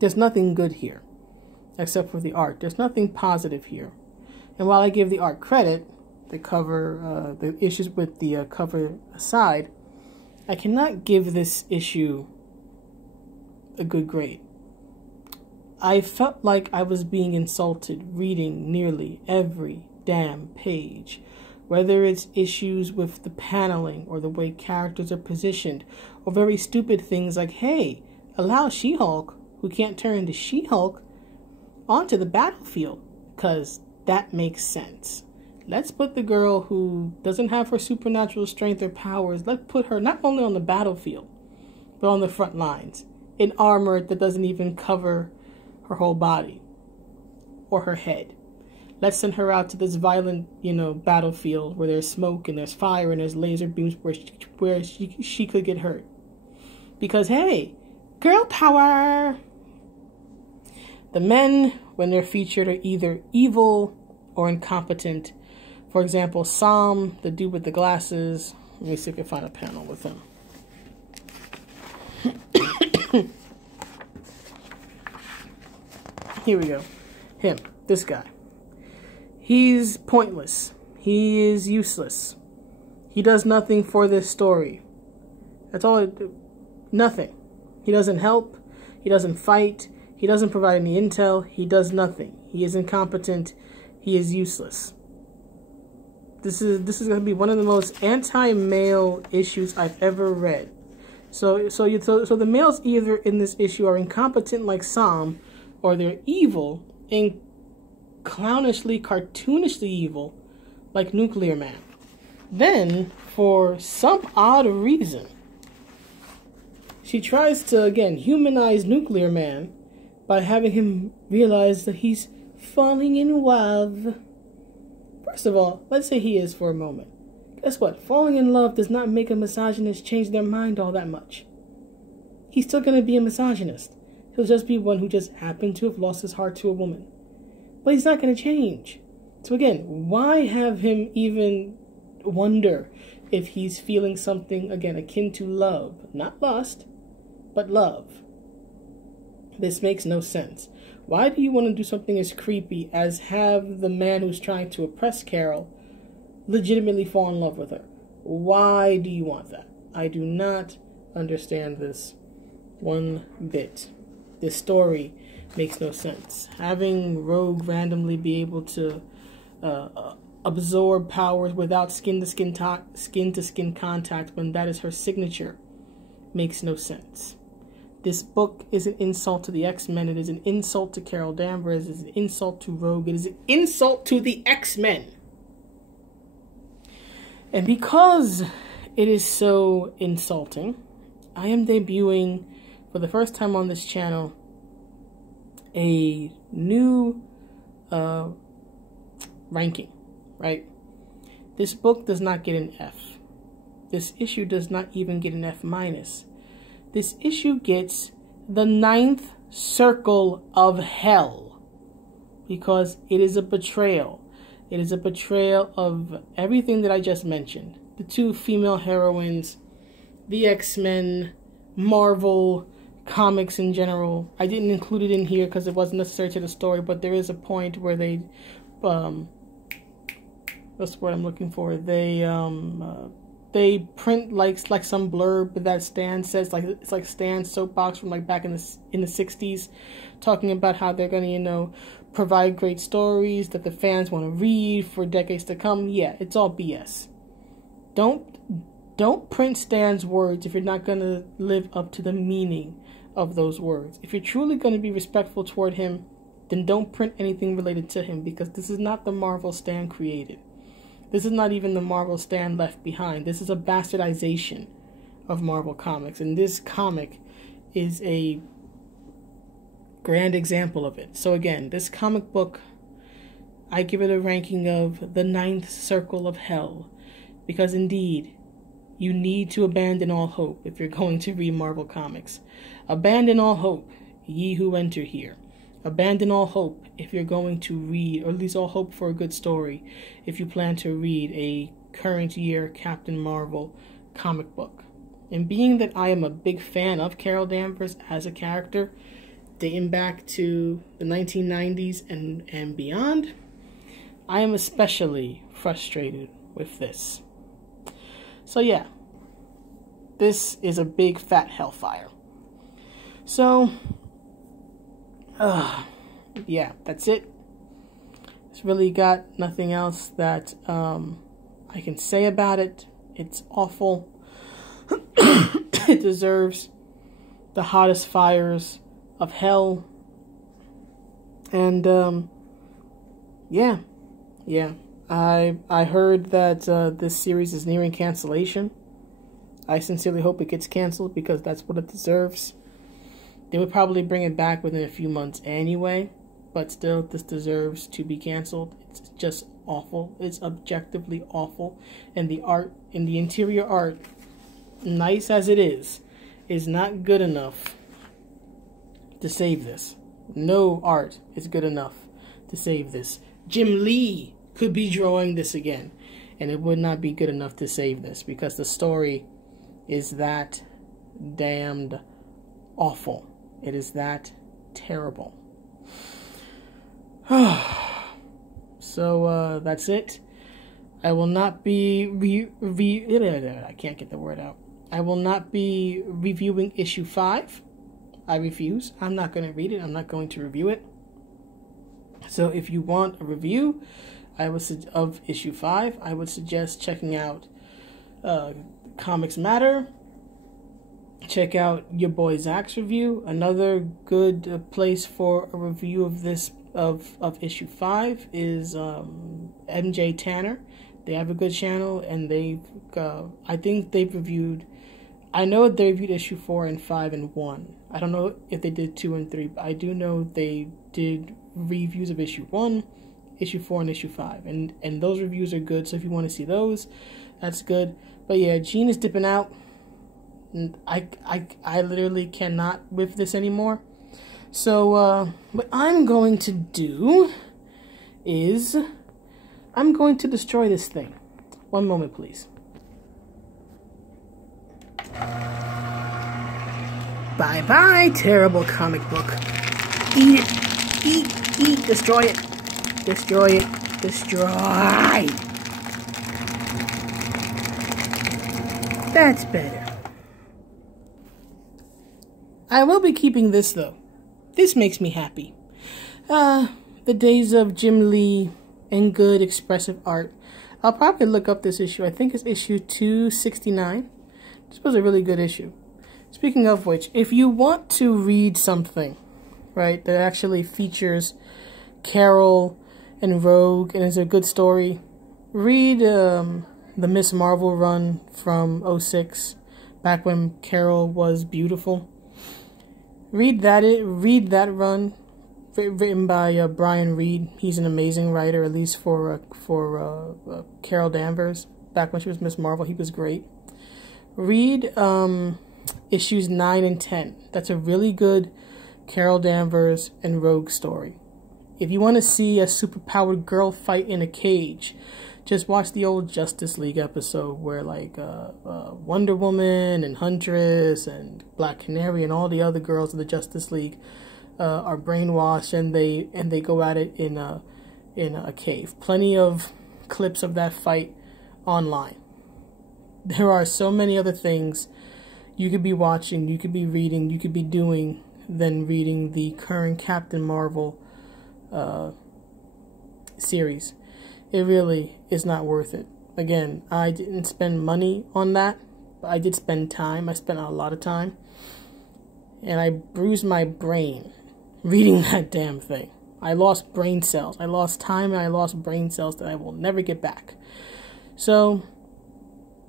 There's nothing good here, except for the art. There's nothing positive here. And while I give the art credit, the cover, the issues with the cover aside, I cannot give this issue a good grade. I felt like I was being insulted reading nearly every damn page, whether it's issues with the paneling or the way characters are positioned, or very stupid things like, hey, allow She-Hulk, who can't turn into She-Hulk, onto the battlefield, because that makes sense. Let's put the girl who doesn't have her supernatural strength or powers, let's put her not only on the battlefield, but on the front lines, in armor that doesn't even cover her whole body or her head. Let's send her out to this violent, battlefield where there's smoke and there's fire and there's laser beams where she could get hurt. Because, hey, girl power! The men, when they're featured, are either evil or incompetent. For example, Sam, the dude with the glasses. Let me see if I can find a panel with him. Here we go. Him, this guy. He's pointless. He is useless. He does nothing for this story. That's all it do. Nothing. He doesn't help. He doesn't fight. He doesn't provide any intel. He does nothing. He is incompetent. He is useless. This is going to be one of the most anti-male issues I've ever read. So the males either in this issue are incompetent like Sam, or they're evil and clownishly, cartoonishly evil like Nuclear Man. Then, for some odd reason, she tries to, again, humanize Nuclear Man by having him realize that he's falling in love. First of all, let's say he is for a moment. Guess what? Falling in love does not make a misogynist change their mind all that much. He's still going to be a misogynist. He'll just be one who just happened to have lost his heart to a woman. But he's not going to change. So again, why have him even wonder if he's feeling something, again, akin to love? Not lust, but love. This makes no sense. Why do you want to do something as creepy as have the man who's trying to oppress Carol legitimately fall in love with her? Why do you want that? I do not understand this one bit. This story makes no sense. Having Rogue randomly be able to absorb powers without skin-to-skin contact when that is her signature makes no sense. This book is an insult to the X-Men. It is an insult to Carol Danvers. It is an insult to Rogue. It is an insult to the X-Men. And because it is so insulting, I am debuting for the first time on this channel a new ranking, right? This book does not get an F. This issue does not even get an F-. This issue gets the 9th circle of hell because it is a betrayal. It is a betrayal of everything that I just mentioned. The two female heroines, the X-Men, Marvel, comics in general. I didn't include it in here because it wasn't necessary to the story, but there is a point where they, what's the word I'm looking for? They print like some blurb that Stan says, like it's like Stan's soapbox from like back in the 60s, talking about how they're gonna provide great stories that the fans want to read for decades to come. Yeah, it's all BS. Don't print Stan's words if you're not gonna live up to the meaning of those words. If you're truly gonna be respectful toward him, then don't print anything related to him, because this is not the Marvel Stan created. This is not even the Marvel Stan left behind. This is a bastardization of Marvel Comics. And this comic is a grand example of it. So again, this comic book, I give it a ranking of the 9th circle of hell. Because indeed, you need to abandon all hope if you're going to read Marvel Comics. Abandon all hope, ye who enter here. Abandon all hope if you're going to read, or at least all hope for a good story, if you plan to read a current year Captain Marvel comic book. And being that I am a big fan of Carol Danvers as a character, dating back to the 1990s and beyond, I am especially frustrated with this. So yeah, this is a big fat hellfire. So, yeah, that's it. It's really got nothing else that I can say about it. It's awful. It deserves the hottest fires of hell. And yeah. I heard that this series is nearing cancellation. I sincerely hope it gets canceled because that's what it deserves. They would probably bring it back within a few months anyway, but still, this deserves to be canceled. It's just awful. It's objectively awful. And the art, and the interior art, nice as it is not good enough to save this. No art is good enough to save this. Jim Lee could be drawing this again, and it would not be good enough to save this because the story is that damned awful. It is that terrible. So that's it. I will not be I can't get the word out. I will not be reviewing issue 5. I refuse. I'm not going to read it. I'm not going to review it. So if you want a review of issue 5, I would suggest checking out Comics Matter. Check out your boy Zach's review. Another good place for a review of this of issue 5 is MJ Tanner. They have a good channel, and they've I think they've reviewed. I know they reviewed issue 4 and 5 and 1. I don't know if they did 2 and 3, but I do know they did reviews of issue 1, issue 4, and issue 5, and those reviews are good. So if you want to see those, that's good. But yeah, Gene is dipping out. I literally cannot with this anymore. So what I'm going to do is I'm going to destroy this thing. One moment, please. Bye-bye, terrible comic book. Eat it. Eat. Destroy it. Destroy it. Destroy. That's better. I will be keeping this, though. This makes me happy. The days of Jim Lee and good expressive art. I'll probably look up this issue. I think it's issue 269. This was a really good issue. Speaking of which, if you want to read something, right, that actually features Carol and Rogue and is a good story, read the Miss Marvel run from 06, back when Carol was beautiful. Read that run, written by Brian Reed. He's an amazing writer, at least for Carol Danvers. Back when she was Miss Marvel, he was great. Read issues 9 and 10. That's a really good Carol Danvers and Rogue story. If you want to see a superpowered girl fight in a cage, just watch the old Justice League episode where like Wonder Woman and Huntress and Black Canary and all the other girls of the Justice League are brainwashed, and they go at it in a cave. Plenty of clips of that fight online. There are so many other things you could be watching, you could be reading, you could be doing than reading the current Captain Marvel series. It really is not worth it. Again, I didn't spend money on that, but I did spend time. I spent a lot of time, and I bruised my brain reading that damn thing. I lost brain cells. I lost time, and I lost brain cells that I will never get back. So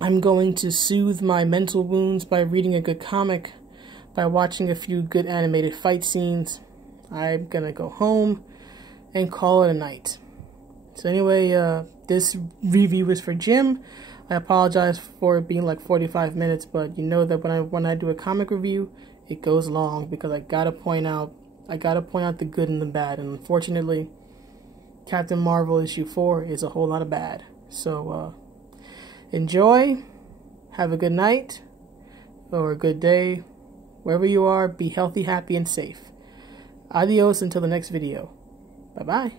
I'm going to soothe my mental wounds by reading a good comic, by watching a few good animated fight scenes. I'm gonna go home and call it a night. So anyway, this review is for Jim. I apologize for it being like 45 minutes, but you know that when I do a comic review, it goes long because I gotta point out the good and the bad. And unfortunately, Captain Marvel issue 4 is a whole lot of bad. So enjoy, have a good night or a good day, wherever you are. Be healthy, happy, and safe. Adios until the next video. Bye-bye.